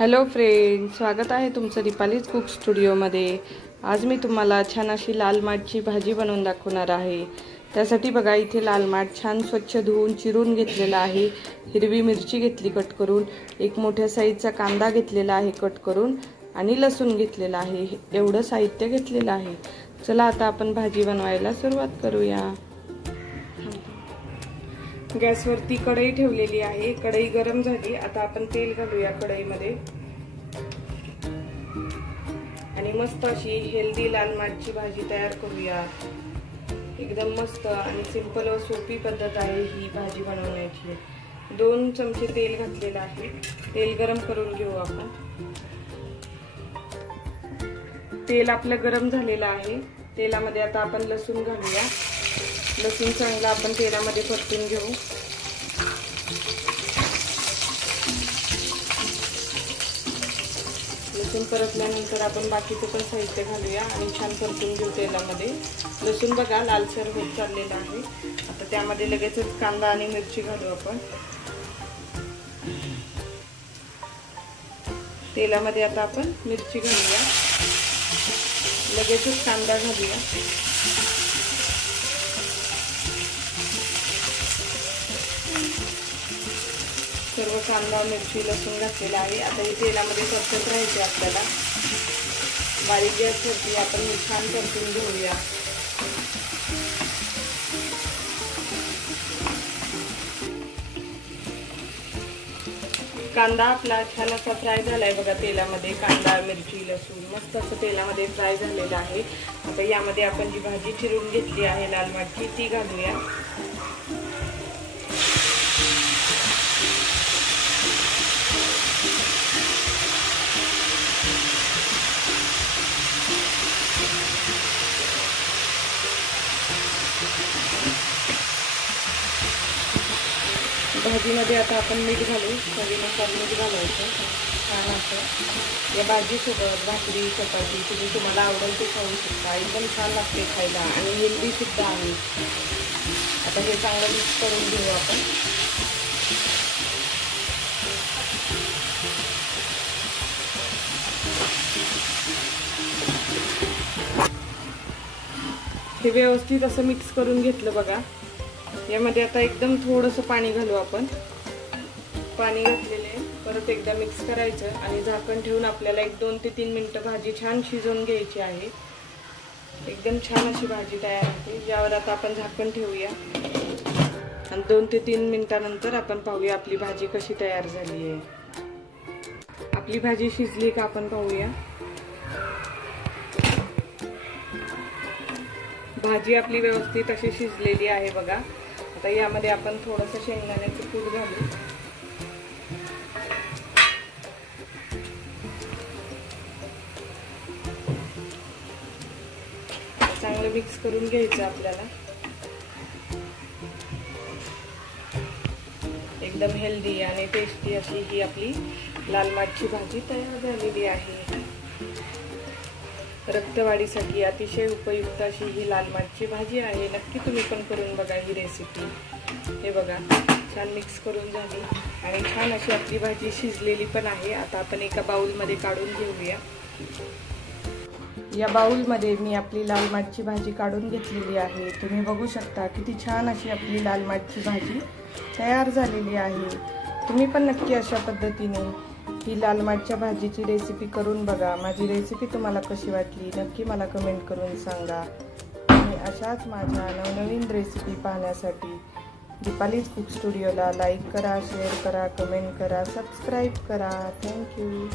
Hello friends, स्वागत आहे तुमचं दीपालीज कुक स्टुडिओमध्ये। आज मी तुम्हाला छान अशी लाल माठची भाजी बनवून दाखवणार आहे। त्यासाठी बघा, इथे लाल माठ छान स्वच्छ धुवून चिरून घेतलेला आहे। हिरवी मिरची घेतली कट करून, एक मोठ्या साईजचा कांदा घेतलेला आहे कट करून, आणि लसूण घेतलेला आहे। एवढं साहित्य घेतलेलं आहे। चला आता आपण भाजी बनवायला सुरुवात करूया। गॅसवरती कढई ठेवलेली आहे। कढई गरम झाली, आता आपण तेल घालूया कढईमध्ये आणि मस्त अशी हेल्दी लाल माठची भाजी तयार करूया। एकदम मस्त आणि सिंपल व सोपी पद्धत आहे ही भाजी बनवण्याची। 2 चमचे तेल घातलेलं आहे। तेल गरम करून घेऊ आपण। तेल आपलं गरम झालेलं आहे। तेलामध्ये आता आपण लसूण घालूया। लसूण चांगला आपण तेलामध्ये परतून घेऊ। लसूण परतल्यानंतर आपण बाकीचं पण साहित्य घालूया आणि छान परतून घेऊ तेलामध्ये। लसूण बघा लालसर होत चाललेला आहे। आता त्यामध्ये लगेचच कांदा आणि मिरची घालू आपण। तेलामध्ये आता आपण मिरची घालूया, लगेचच कांदा घालूया। सर्व कांदा मिरची लसूण घातलेला आहे। आता हे तेलामध्ये परतत राहायचे आपल्याला। बारीक गॅसवरती आपण हे छान परतून घेऊया। कांदा आपला छान असा फ्राय झालाय बघा तेलामध्ये। कांदा मिरची लसूण मस्त असं तेलामध्ये फ्राय झालेला आहे। आता यामध्ये आपण जी भाजी चिरून घेतली आहे लाल माठची ती घालूया। भाजीमध्ये आता आपण मीठ घालू, चवीनुसार मीठ घालायचं। छान असं या भाजीसोबत भाकरी चपाती तुम्हाला आवडेल ते खाऊ शकता। एकदम छान लागते खायला आणि हेल्दी सुद्धा आहे। आता हे चांगलं मिक्स करून घेऊ आपण। हे व्यवस्थित असं मिक्स करून घेतलं बघा। यामध्ये आता एकदम थोडंसं पाणी घालू आपण। पाणी घातलेले परत एकदा मिक्स करायचं आणि झाकण ठेवून आपल्याला 1-2 ते 3 मिनिटं भाजी छान शिजवून घ्यायची आहे। एकदम छान अशी भाजी तयार होते। यावर आता आपण झाकण ठेवूया आणि 2 ते 3 मिनिटांनंतर आपण पाहूया आपली भाजी कशी तयार झाली आहे। आपली भाजी शिजली का आपण पाहूया। भाजी आपली व्यवस्थित अशी शिजलेली आहे बघा। आता यामध्ये आपण थोडंसं शेंगदाण्याचं कूट घालू। चांगलं मिक्स करून घ्यायचं आपल्याला। एकदम हेल्दी आणि टेस्टी अशी ही आपली लाल माठची भाजी तयार झालेली आहे। रक्तवाढीसाठी अतिशय उपयुक्त अशी ही लाल माठची भाजी आहे। नक्की तुम्ही पण करून बघा ही रेसिपी। हे बघा छान मिक्स करून झाली आणि छान अशी आपली भाजी शिजलेली पण आहे। आता आपण एका बाउलमध्ये काढून घेऊया। या बाउलमध्ये मी आपली लाल माठची भाजी काढून घेतलेली आहे। तुम्ही बघू शकता किती छान अशी आपली लाल माठची भाजी तयार झालेली आहे। तुम्ही पण नक्की अशा पद्धतीने ही लाल माठच्या भाजीची रेसिपी करून बघा। माझी रेसिपी तुम्हाला कशी वाटली नक्की मला कमेंट करून सांगा। आणि अशाच माझ्या नवनवीन रेसिपी पाहण्यासाठी दीपालीज कुक स्टुडिओला लाईक करा, शेअर करा, कमेंट करा, सबस्क्राईब करा। थँक्यू।